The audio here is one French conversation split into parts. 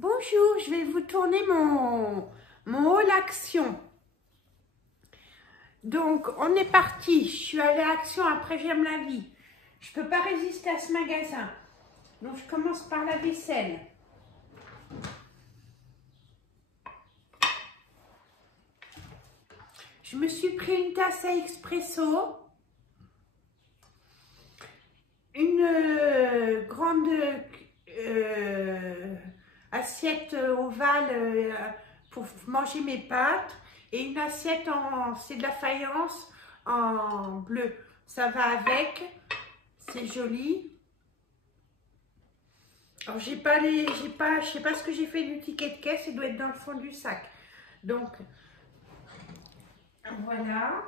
Bonjour, je vais vous tourner mon haul Action. Donc, on est parti. Je suis allée à Action, après j'aime la vie. Je peux pas résister à ce magasin. Donc, je commence par la vaisselle. Je me suis pris une tasse à expresso. Une grande assiette ovale pour manger mes pâtes et une assiette c'est de la faïence en bleu, ça va avec, c'est joli. Alors je sais pas ce que j'ai fait du ticket de caisse, il doit être dans le fond du sac. Donc voilà.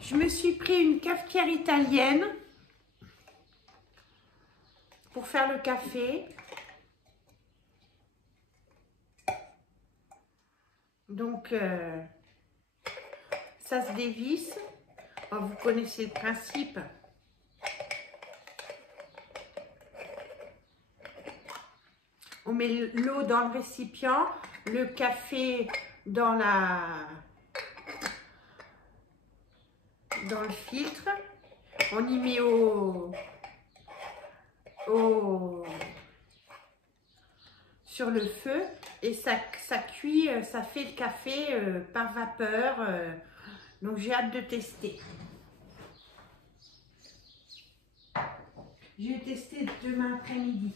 Je me suis pris une cafetière italienne pour faire le café. Donc, ça se dévisse. Bon, vous connaissez le principe. On met l'eau dans le récipient, le café dans le filtre. On y met sur le feu et ça cuit, ça fait le café par vapeur. Donc j'ai hâte de tester. Je vais tester demain après-midi.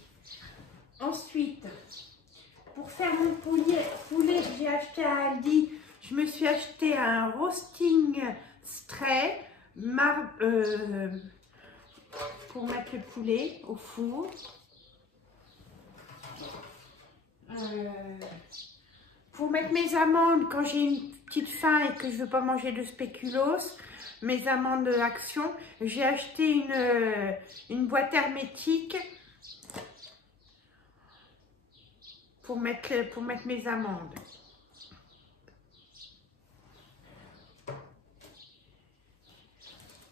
Ensuite, pour faire mon poulet que j'ai acheté à Aldi, je me suis acheté un roasting tray pour mettre le poulet au four. Pour mettre mes amandes quand j'ai une petite faim et que je ne veux pas manger de spéculoos, mes amandes Action, j'ai acheté une boîte hermétique pour mettre mes amandes.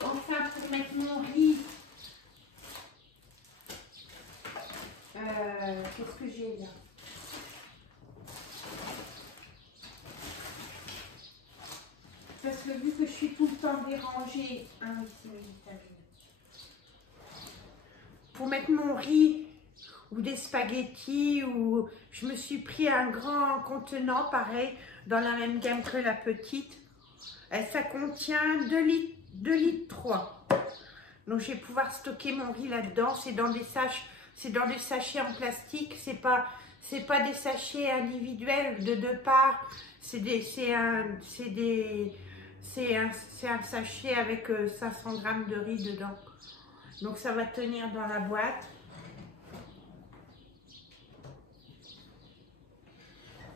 Enfin, pour mettre mon riz, qu'est-ce que j'ai là? Parce que vu que je suis tout le temps dérangée, pour mettre mon riz ou des spaghettis, ou je me suis pris un grand contenant, pareil, dans la même gamme que la petite. Ça contient 2 litres 3. Donc je vais pouvoir stocker mon riz là-dedans. C'est dans des sachets en plastique. C'est pas des sachets individuels de 2 parts. C'est un sachet avec 500 grammes de riz dedans. Donc ça va tenir dans la boîte.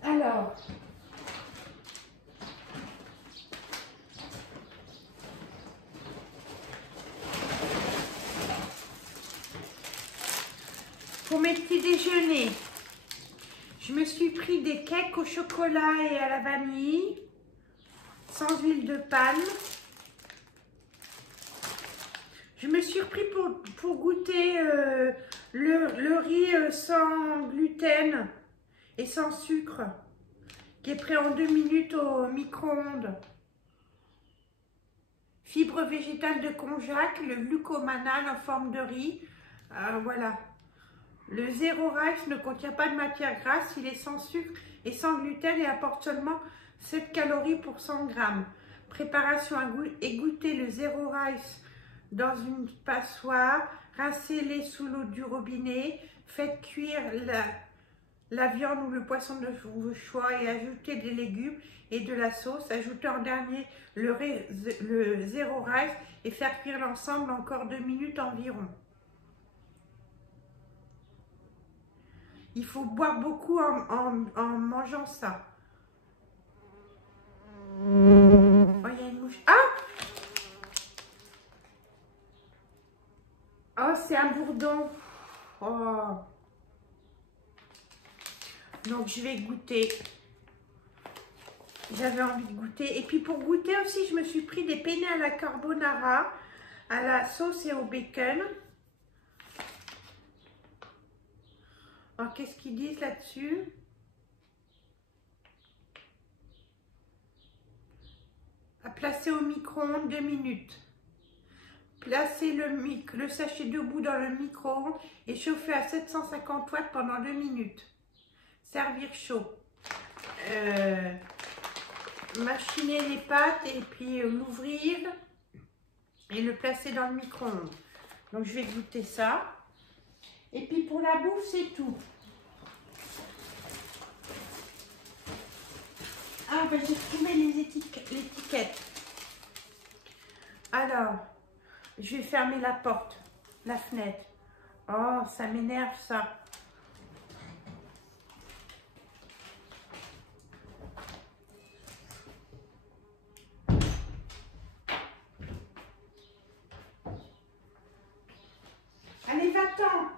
Alors, pour mes petits déjeuners, je me suis pris des cakes au chocolat et à la vanille, sans huile de palme. Je me suis pris pour goûter le riz sans gluten et sans sucre, qui est prêt en 2 minutes au micro-ondes. Fibre végétale de konjac, le glucomanal en forme de riz. Voilà. Le Zero Rice ne contient pas de matière grasse, il est sans sucre et sans gluten et apporte seulement 7 calories pour 100 grammes. Préparation égoutter le Zero Rice dans une passoire, rincez-les sous l'eau du robinet, faites cuire la viande ou le poisson de vos choix et ajoutez des légumes et de la sauce. Ajoutez en dernier le Zero Rice et faire cuire l'ensemble encore 2 minutes environ. Il faut boire beaucoup en mangeant ça. Oh, il y a une mouche. Ah! Oh, c'est un bourdon. Oh. Donc, je vais goûter. J'avais envie de goûter. Et puis, pour goûter aussi, je me suis pris des penne à la carbonara, à la sauce et au bacon. Alors, qu'est-ce qu'ils disent là-dessus? À placer au micro-ondes 2 minutes. Placez le sachet debout dans le micro-ondes et chauffer à 750 watts pendant 2 minutes. Servir chaud. Machiner les pâtes et puis l'ouvrir et le placer dans le micro-ondes. Donc je vais goûter ça. Et puis pour la bouffe, c'est tout. Ah ben j'ai trouvé les étiquettes. Alors, je vais fermer la porte, la fenêtre. Oh, ça m'énerve ça. Allez, va-t'en.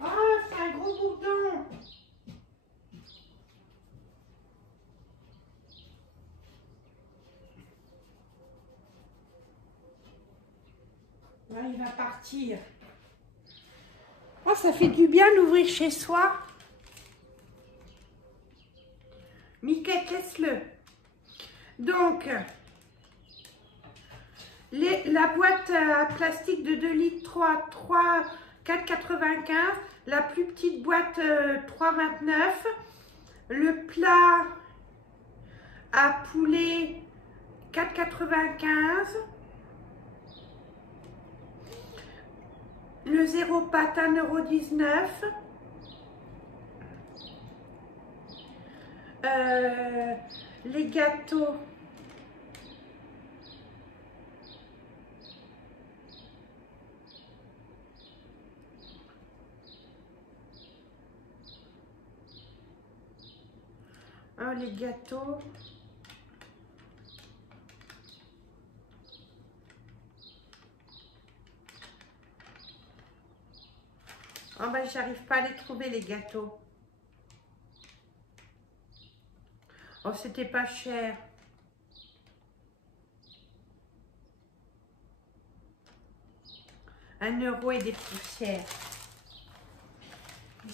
Oh, c'est un gros bourdon. Là, il va partir. Oh, ça fait du bien d'ouvrir chez soi. Mickey, laisse-le. Donc, la boîte plastique de 2 litres 4,95. La plus petite boîte 3,29. Le plat à poulet 4,95. Le zéro pâte 1,19 €. Les gâteaux. Les gâteaux. Oh ben, j'arrive pas à les trouver, les gâteaux. Oh, c'était pas cher. €1 et des poussières.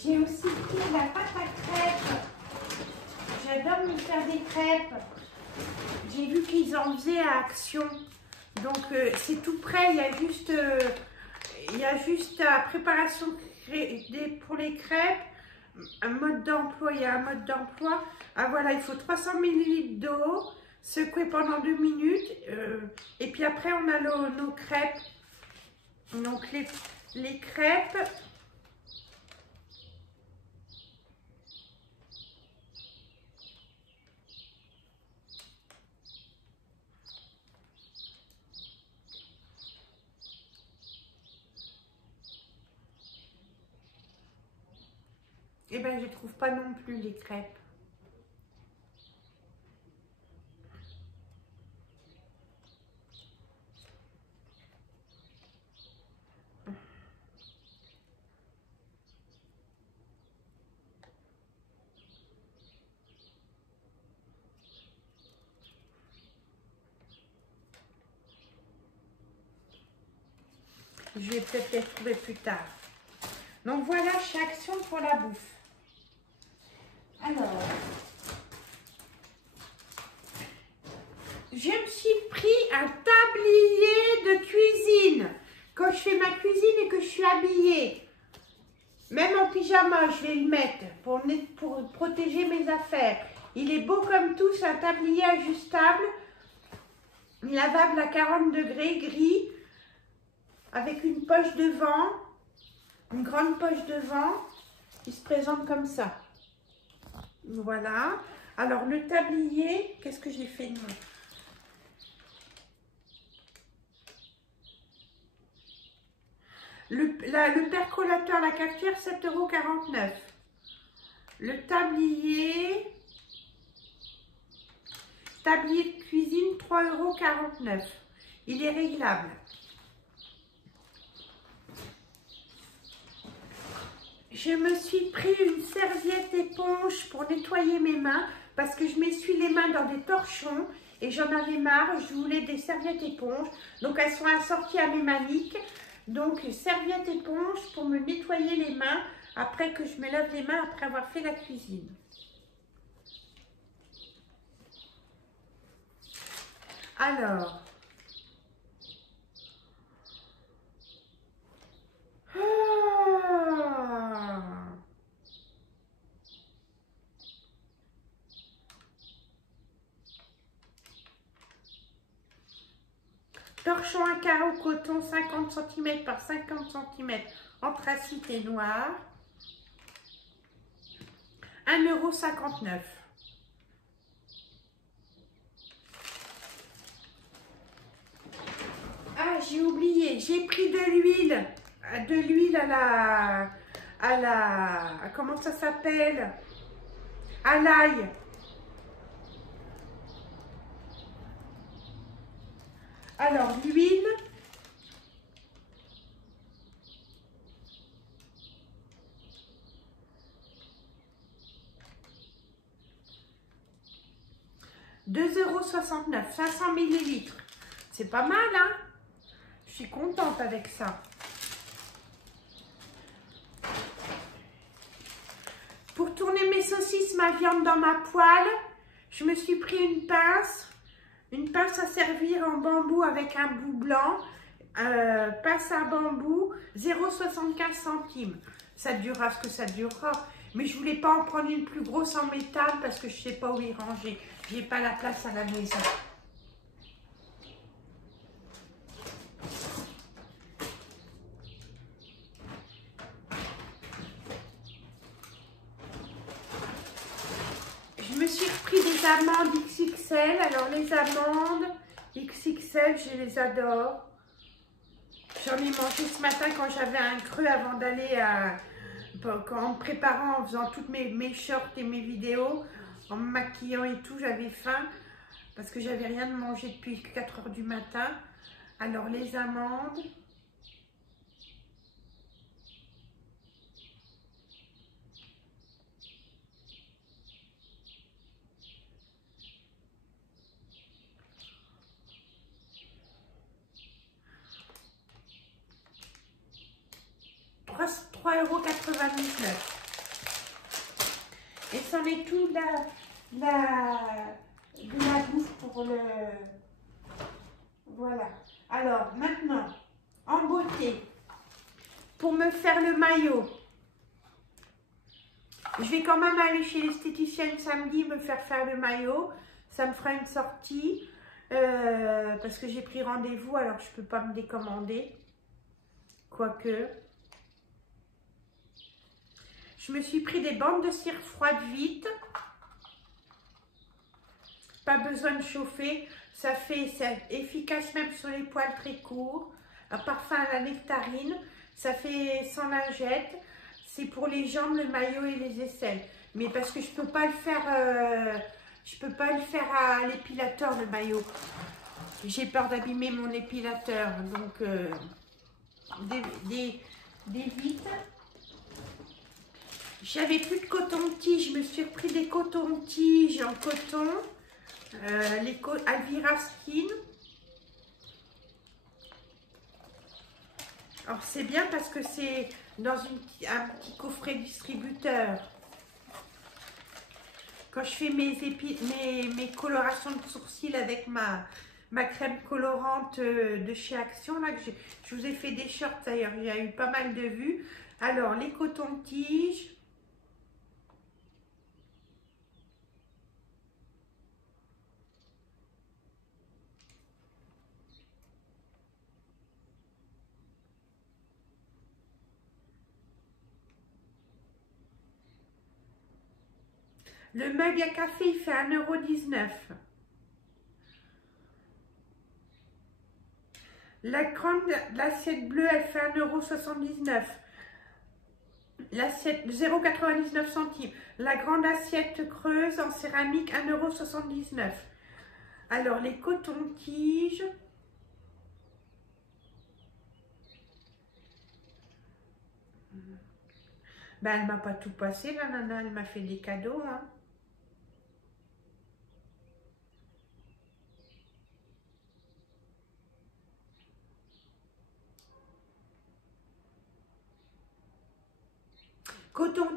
J'ai aussi pris la pâte à crêpes. J'adore me faire des crêpes. J'ai vu qu'ils en faisaient à Action. Donc, c'est tout prêt. Il y a juste la préparation pour les crêpes. Un mode d'emploi. Il y a un mode d'emploi. Ah voilà, il faut 300 ml d'eau. Secouer pendant 2 minutes. Et puis après, on a nos crêpes. Donc, les crêpes. Eh bien, je ne trouve pas non plus les crêpes. Je vais peut-être les trouver plus tard. Donc voilà, chez Action pour la bouffe. Alors, je me suis pris un tablier de cuisine. Quand je fais ma cuisine et que je suis habillée, même en pyjama, je vais le mettre pour protéger mes affaires. Il est beau comme tout, c'est un tablier ajustable, lavable à 40 degrés, gris, avec une poche devant, une grande poche devant, qui se présente comme ça. Voilà. Alors, le tablier, qu'est-ce que j'ai fait de moi? Le percolateur, la cafetière, 7,49 €. Le tablier de cuisine, 3,49 €. Il est réglable. Je me suis pris une serviette éponge pour nettoyer mes mains parce que je m'essuie les mains dans des torchons et j'en avais marre, je voulais des serviettes éponges. Donc elles sont assorties à mes maniques. Donc serviettes éponges pour me nettoyer les mains après que je me lave les mains après avoir fait la cuisine. Alors, torchon à carreaux coton 50 cm par 50 cm anthracite et noir, 1,59 €. Ah, j'ai oublié, j'ai pris de l'huile comment ça s'appelle? À l'ail. Alors, l'huile, €2,69 €, 500 ml. C'est pas mal, hein? Je suis contente avec ça. Pour tourner mes saucisses, ma viande dans ma poêle, je me suis pris une pince à servir en bambou avec un bout blanc, pince à bambou, 0,75 centimes. Ça durera ce que ça durera, mais je voulais pas en prendre une plus grosse en métal parce que je sais pas où y ranger. J'ai pas la place à la maison. Je me suis repris des amandes XXL. Alors les amandes XXL, je les adore. J'en ai mangé ce matin quand j'avais un creux avant d'aller en me préparant, en faisant toutes mes shorts et mes vidéos, en me maquillant et tout, j'avais faim parce que j'avais rien de manger depuis 4 h du matin. Alors les amandes. €3,99 €. Et c'en est tout de la bouffe pour le... Voilà. Alors, maintenant, en beauté, pour me faire le maillot, je vais quand même aller chez l'esthéticienne samedi me faire le maillot. Ça me fera une sortie parce que j'ai pris rendez-vous, alors je ne peux pas me décommander. Quoique... Je me suis pris des bandes de cire froide vite. Pas besoin de chauffer. C'est efficace même sur les poils très courts. Un parfum à la nectarine. Ça fait sans lingette. C'est pour les jambes, le maillot et les aisselles. Mais parce que je peux pas le faire à l'épilateur, le maillot. J'ai peur d'abîmer mon épilateur. Donc, des vites. J'avais plus de coton-tige, je me suis repris des cotons-tiges en coton, les Alvira Skin. Alors c'est bien parce que c'est dans un petit coffret distributeur. Quand je fais mes colorations de sourcils avec ma crème colorante de chez Action, là, que je vous ai fait des shorts d'ailleurs, il y a eu pas mal de vues. Alors les cotons-tiges. Le mug à café, il fait 1,19 €. L'assiette bleue, elle fait 1,79 €. L'assiette 0,99 centimes. La grande assiette creuse en céramique, 1,79 €. Alors, les cotons-tiges. Ben, elle m'a pas tout passé, la nana. Elle m'a fait des cadeaux, hein.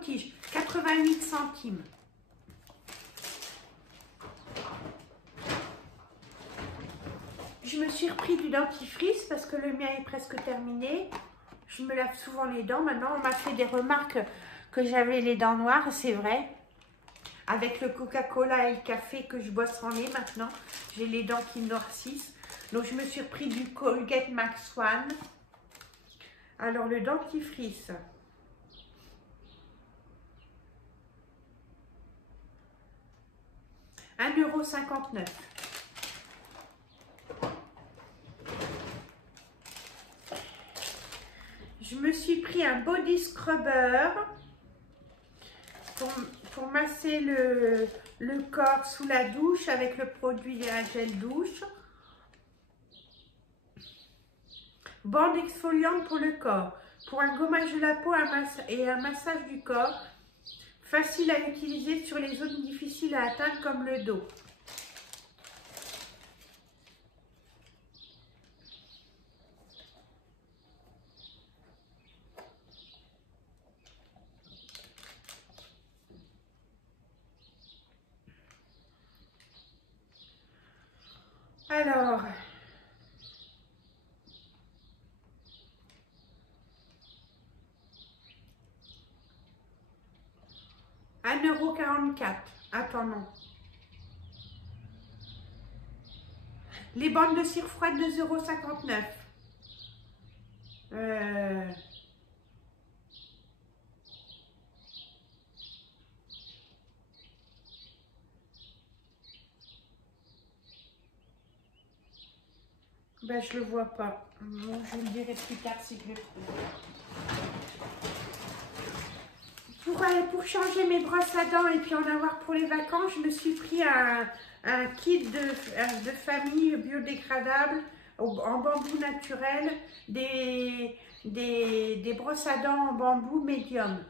coton-tige, 88 centimes. Je me suis repris du dentifrice parce que le mien est presque terminé. Je me lave souvent les dents. Maintenant, on m'a fait des remarques que j'avais les dents noires, c'est vrai. Avec le Coca-Cola et le café que je bois sans lait maintenant, j'ai les dents qui noircissent. Donc, je me suis repris du Colgate Max One. Alors, le dentifrice. €1,59. Je me suis pris un body scrubber pour masser le corps sous la douche avec le produit à gel douche. Bande exfoliante pour le corps, pour un gommage de la peau et un massage du corps. Facile à utiliser sur les zones difficiles à atteindre comme le dos. Alors, €1,44. Attends, non. Les bandes de cire froide, €2,59. Ben, je le vois pas. Bon, je vous le dirai plus tard si je le trouve. Pour changer mes brosses à dents et puis en avoir pour les vacances, je me suis pris un kit de famille biodégradable en bambou naturel, des brosses à dents en bambou médium.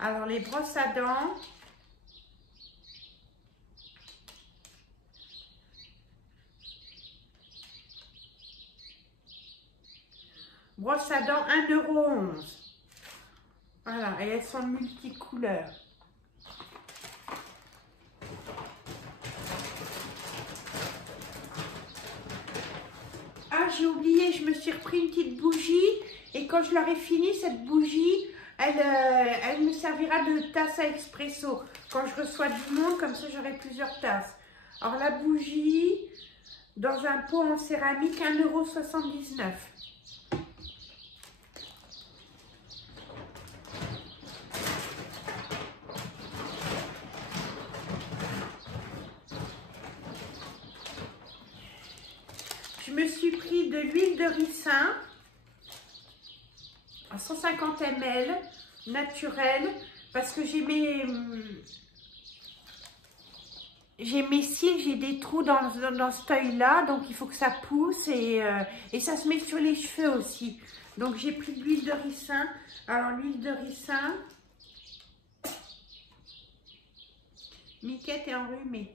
Alors, les brosses à dents, brosse à dents, €1,11. Voilà, et elles sont multicouleurs. Ah, j'ai oublié, je me suis repris une petite bougie. Et quand je l'aurai fini, cette bougie, elle me servira de tasse à expresso. Quand je reçois du monde, comme ça, j'aurai plusieurs tasses. Alors, la bougie, dans un pot en céramique, €1,79. Je me suis pris de l'huile de ricin à 150 ml naturelle parce que j'ai mes cils, j'ai des trous dans cet œil-là, donc il faut que ça pousse et ça se met sur les cheveux aussi. Donc j'ai pris de l'huile de ricin. Alors l'huile de ricin, Miquette est enrhumée.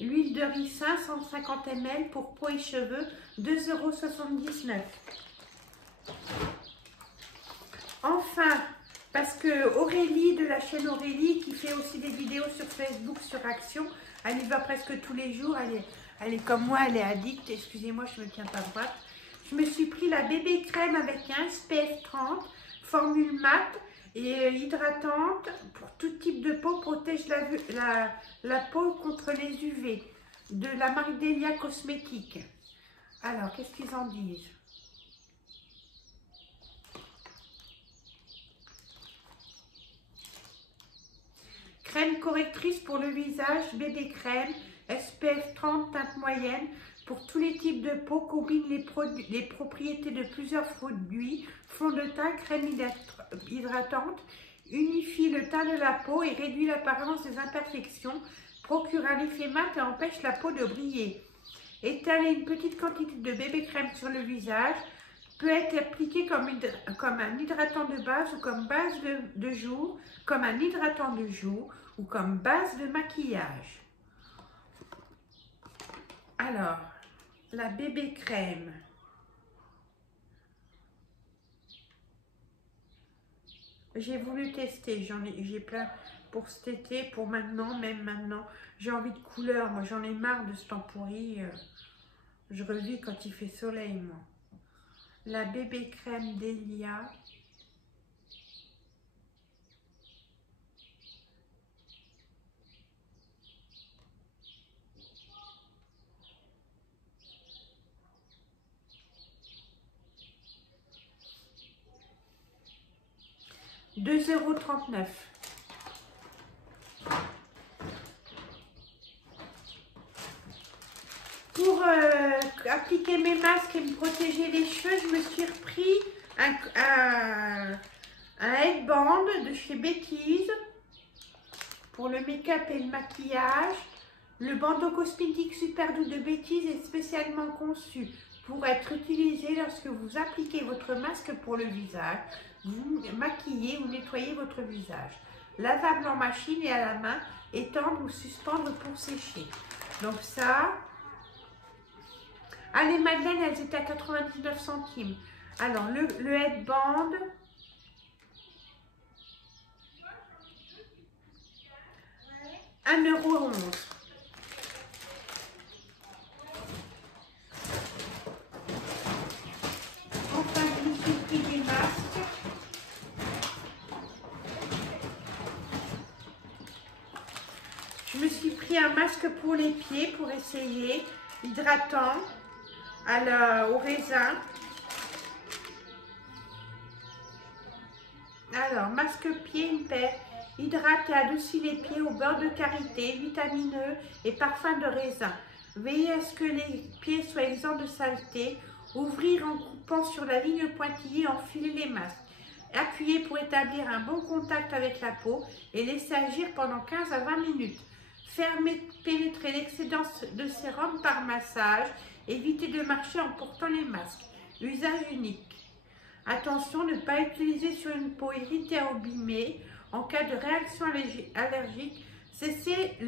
L'huile de ricin, 150 ml pour peau et cheveux, €2,79. Enfin, parce que Aurélie de la chaîne Aurélie, qui fait aussi des vidéos sur Facebook sur Action, elle y va presque tous les jours, elle est comme moi, elle est addicte, excusez-moi, je ne me tiens pas droite. Je me suis pris la bébé crème avec un SPF 30, formule mate et hydratante pour tout type de peau, protège la peau contre les UV, de la marque Delia Cosmétiques. Alors, qu'est-ce qu'ils en disent? Crème correctrice pour le visage, bébé crème, SPF 30, teinte moyenne, pour tous les types de peau, combine les propriétés de plusieurs produits, fond de teint, crème hydratante, unifie le teint de la peau et réduit l'apparence des imperfections, procure un effet mat et empêche la peau de briller. Étaler une petite quantité de bébé crème sur le visage, peut être appliqué comme un hydratant de base ou comme base de jour, comme un hydratant de jour ou comme base de maquillage. Alors, la bébé crème. J'ai voulu tester, j'ai plein pour cet été, pour maintenant, même maintenant. J'ai envie de couleur, moi j'en ai marre de ce temps pourri. Je revis quand il fait soleil, moi. La bébé crème d'Elia. €2,39. Pour appliquer mes masques et me protéger les cheveux, je me suis repris un headband de chez Betty's pour le make-up et le maquillage. Le bandeau cosmétique super doux de Betty's est spécialement conçu pour être utilisé lorsque vous appliquez votre masque pour le visage, vous maquillez ou nettoyez votre visage. Lavable en machine et à la main, étendre ou suspendre pour sécher. Donc ça... Ah, les madeleines, elles étaient à 99 centimes. Alors, le headband... €1,11. Enfin, je me suis pris des masques. Je me suis pris un masque pour les pieds pour essayer. Hydratant au raisin. Alors, masque pied, une paire. Hydrate et adoucit les pieds au beurre de karité, vitamineux et parfum de raisin. Veillez à ce que les pieds soient exempts de saleté. Ouvrir en coupant sur la ligne pointillée, enfiler les masques. Appuyez pour établir un bon contact avec la peau et laisser agir pendant 15 à 20 minutes. Faire pénétrer l'excédent de sérum par massage. Évitez de marcher en portant les masques. Usage unique. Attention, ne pas utiliser sur une peau irritée ou abîmée. En cas de réaction allergique, cessez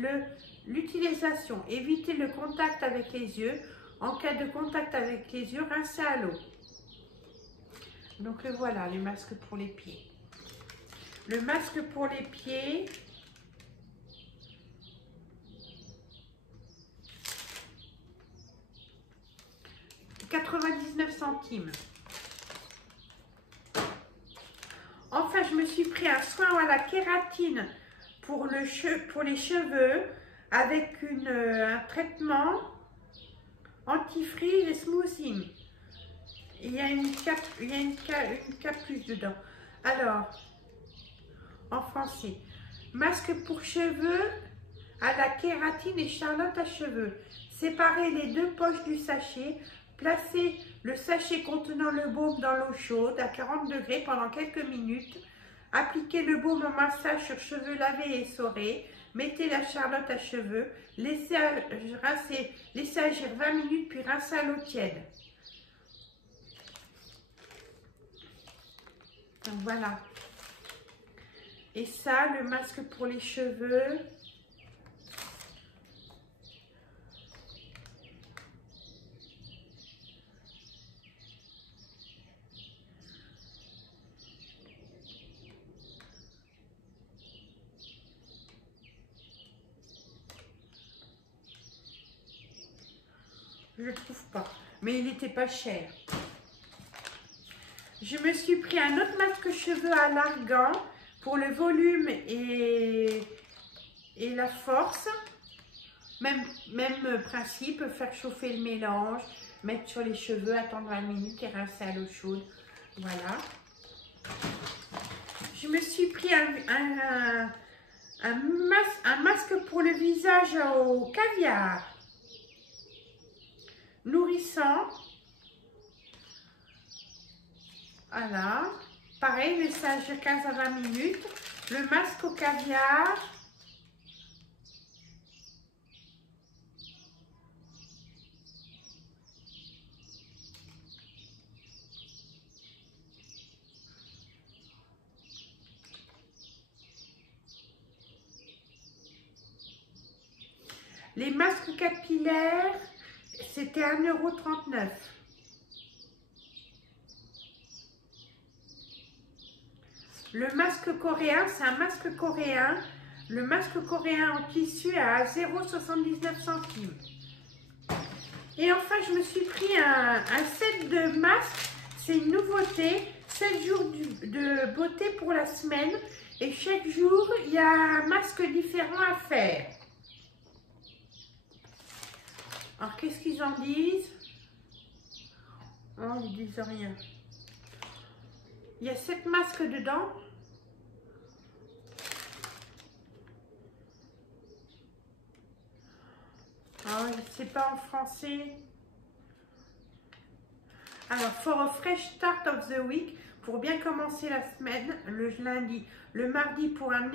l'utilisation. Évitez le contact avec les yeux. En cas de contact avec les yeux, rincez à l'eau. Donc le voilà, les masques pour les pieds. Le masque pour les pieds. €99 centimes. Enfin, je me suis pris un soin à la kératine pour les cheveux avec un traitement anti-frizz et smoothing. Il y a une capuche dedans. Alors, en français, masque pour cheveux à la kératine et charlotte à cheveux. Séparez les deux poches du sachet. Placez le sachet contenant le baume dans l'eau chaude à 40 degrés pendant quelques minutes. Appliquez le baume en massage sur cheveux lavés et essorés. Mettez la charlotte à cheveux. Laissez agir 20 minutes puis rincez à l'eau tiède. Donc voilà. Et ça, le masque pour les cheveux. Je ne le trouve pas, mais il n'était pas cher. Je me suis pris un autre masque cheveux à l'argan pour le volume et la force. Même principe, faire chauffer le mélange, mettre sur les cheveux, attendre 20 minutes et rincer à l'eau chaude. Voilà. Je me suis pris un masque pour le visage au caviar. Nourrissant. Voilà. Pareil, laissez agir 15 à 20 minutes. Le masque au caviar. Les masques capillaires, c'était 1,39 €. Le masque coréen, c'est un masque coréen. Le masque coréen en tissu à 0,79 centimes. Et enfin, je me suis pris un set de masques. C'est une nouveauté. 7 jours de beauté pour la semaine. Et chaque jour, il y a un masque différent à faire. Alors, qu'est-ce qu'ils en disent? Oh, ils disent rien. Il y a 7 masques dedans. Ah, je ne sais pas en français. Alors, for a fresh start of the week, pour bien commencer la semaine, le lundi, le mardi pour un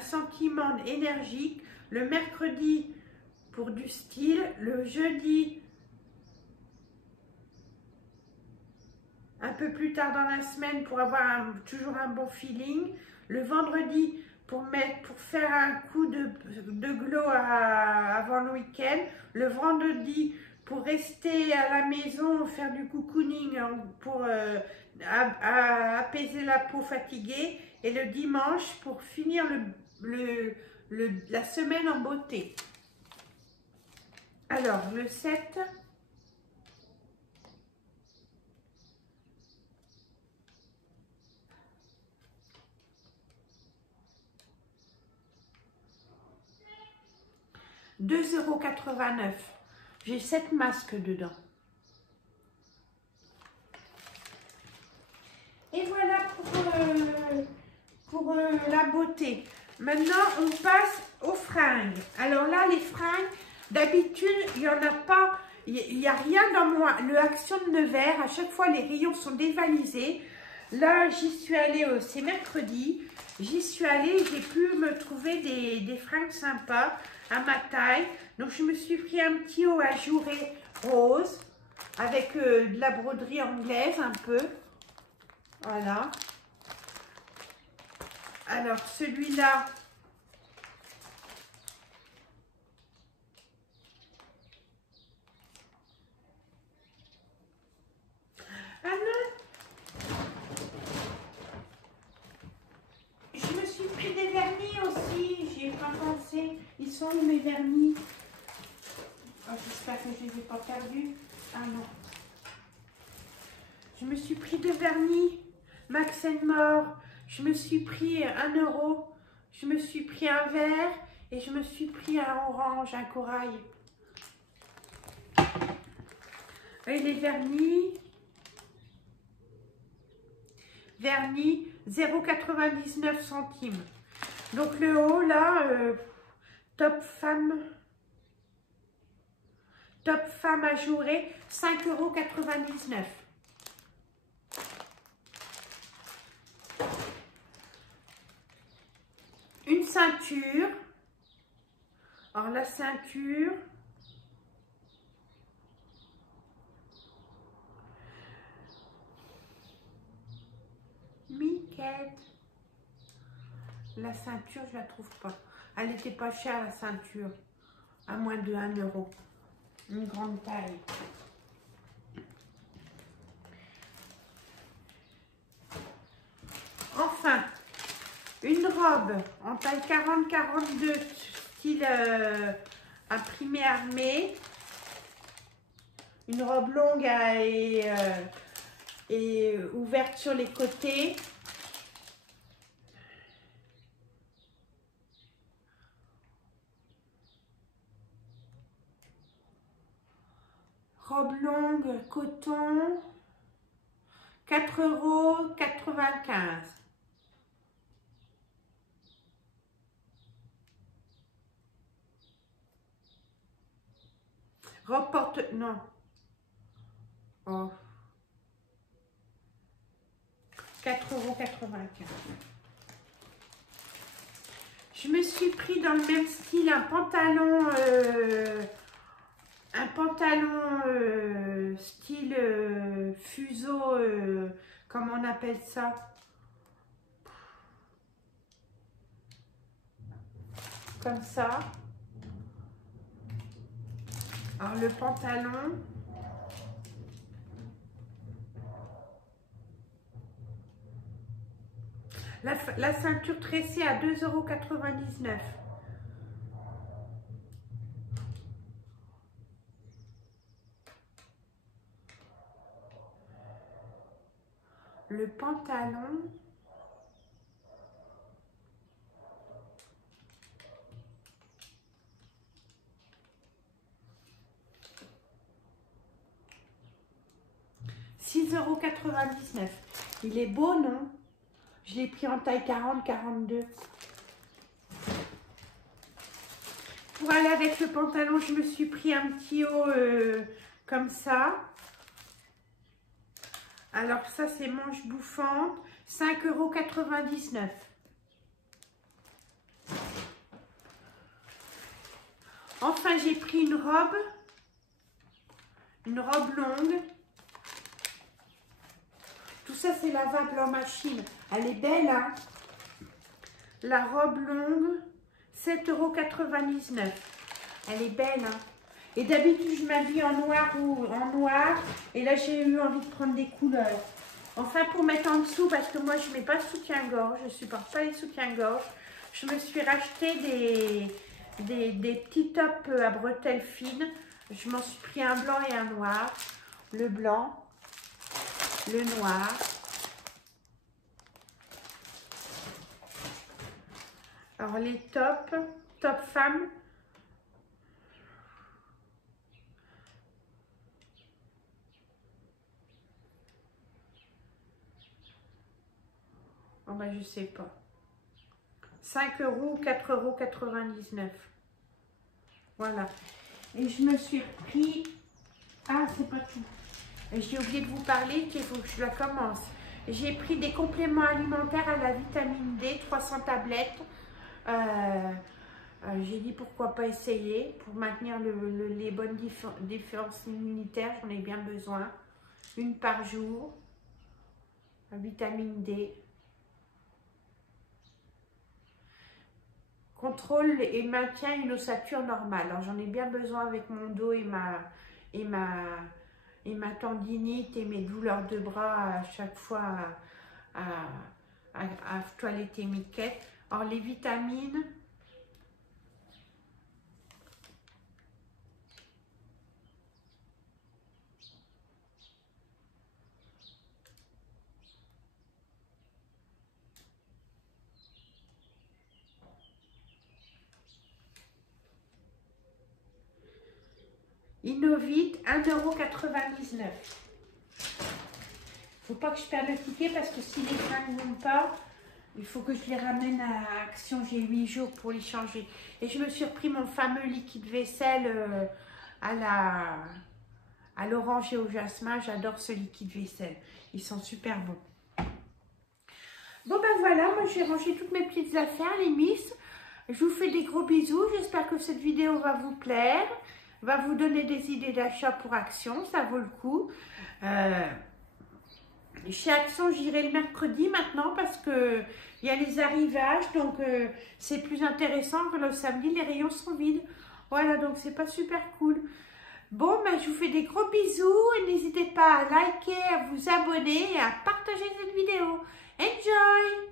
sentiment énergique, le mercredi pour du style, le jeudi un peu plus tard dans la semaine pour avoir toujours un bon feeling, le vendredi pour faire un coup de glow avant le week-end, le vendredi pour rester à la maison, faire du cocooning pour apaiser la peau fatiguée, et le dimanche pour finir la semaine en beauté. Alors, le 7, €2,89 €. J'ai 7 masques dedans. Et voilà pour la beauté. Maintenant, on passe aux fringues. Alors là, les fringues, d'habitude, il n'y en a pas, il n'y a rien dans le Action de Nevers. À chaque fois, les rayons sont dévalisés. Là, j'y suis allée, c'est mercredi. J'y suis allée, j'ai pu me trouver des fringues sympas à ma taille. Donc, je me suis pris un petit haut ajouré rose avec de la broderie anglaise un peu. Voilà. Alors, celui-là, ah non, je me suis pris des vernis aussi, j'y ai pas pensé. Ils sont où mes vernis? Oh, j'espère que je ne les ai pas perdus. Ah non. Je me suis pris 2 vernis Max & More. Je me suis pris 1 €. Je me suis pris un vert et je me suis pris un orange, un corail. Et les vernis. Vernis 0,99 centimes. Donc le haut là, top femme ajourée, 5,99 €. Une ceinture. Alors la ceinture, Miquette. La ceinture, je la trouve pas. Elle n'était pas chère la ceinture, à moins de 1 €. Une grande taille. Enfin, une robe en taille 40-42, style imprimé armé. Une robe longue et ouverte sur les côtés. Robe longue, coton, 4,95 €. Robe porte... Non. Oh. 4,95 €. Je me suis pris dans le même style un pantalon style fuseau, comment on appelle ça? Comme ça. Alors le pantalon. La ceinture tressée à 2,99 €. Le pantalon. €6,99 €. Il est beau, non? Je l'ai pris en taille 40-42. Pour aller avec le pantalon, je me suis pris un petit haut comme ça. Alors ça, c'est manche bouffante. 5,99 €. Enfin, j'ai pris une robe longue. Tout ça, c'est lavable en machine. Elle est belle, hein? La robe longue, 7,99 €. Elle est belle, hein? Et d'habitude, je m'habille en noir ou en noir. Et là, j'ai eu envie de prendre des couleurs. Enfin, pour mettre en dessous, parce que moi, je ne mets pas de soutien-gorge. Je ne supporte pas les soutiens-gorge. Je me suis racheté des petits tops à bretelles fines. Je m'en suis pris un blanc et un noir. Le blanc, le noir. Alors, les tops femmes. Oh ben, je sais pas. 5 € ou 4,99 €. Voilà. Et je me suis pris... Ah, c'est pas tout. J'ai oublié de vous parler qu'il faut que je la commence. J'ai pris des compléments alimentaires à la vitamine D, 300 tablettes. J'ai dit pourquoi pas essayer pour maintenir les bonnes défenses immunitaires. J'en ai bien besoin. Une par jour. La vitamine D. Contrôle et maintient une ossature normale. Alors j'en ai bien besoin avec mon dos et ma tendinite et mes douleurs de bras à chaque fois à toiletter mes quêtes. Alors les vitamines. Innovite, 1,99 €. Faut pas que je perde le ticket parce que si les freins ne vont pas, il faut que je les ramène à Action. J'ai 8 jours pour les changer. Et je me suis repris mon fameux liquide vaisselle à l'orange et au jasmin. J'adore ce liquide vaisselle. Ils sont super bons. Bon ben voilà, moi j'ai rangé toutes mes petites affaires, les miss. Je vous fais des gros bisous. J'espère que cette vidéo va vous plaire. Va vous donner des idées d'achat pour Action, ça vaut le coup. Chez Action, j'irai le mercredi maintenant parce que il y a les arrivages, donc c'est plus intéressant que le samedi, les rayons sont vides. Voilà, donc c'est pas super cool. Bon, ben, je vous fais des gros bisous et n'hésitez pas à liker, à vous abonner et à partager cette vidéo. Enjoy!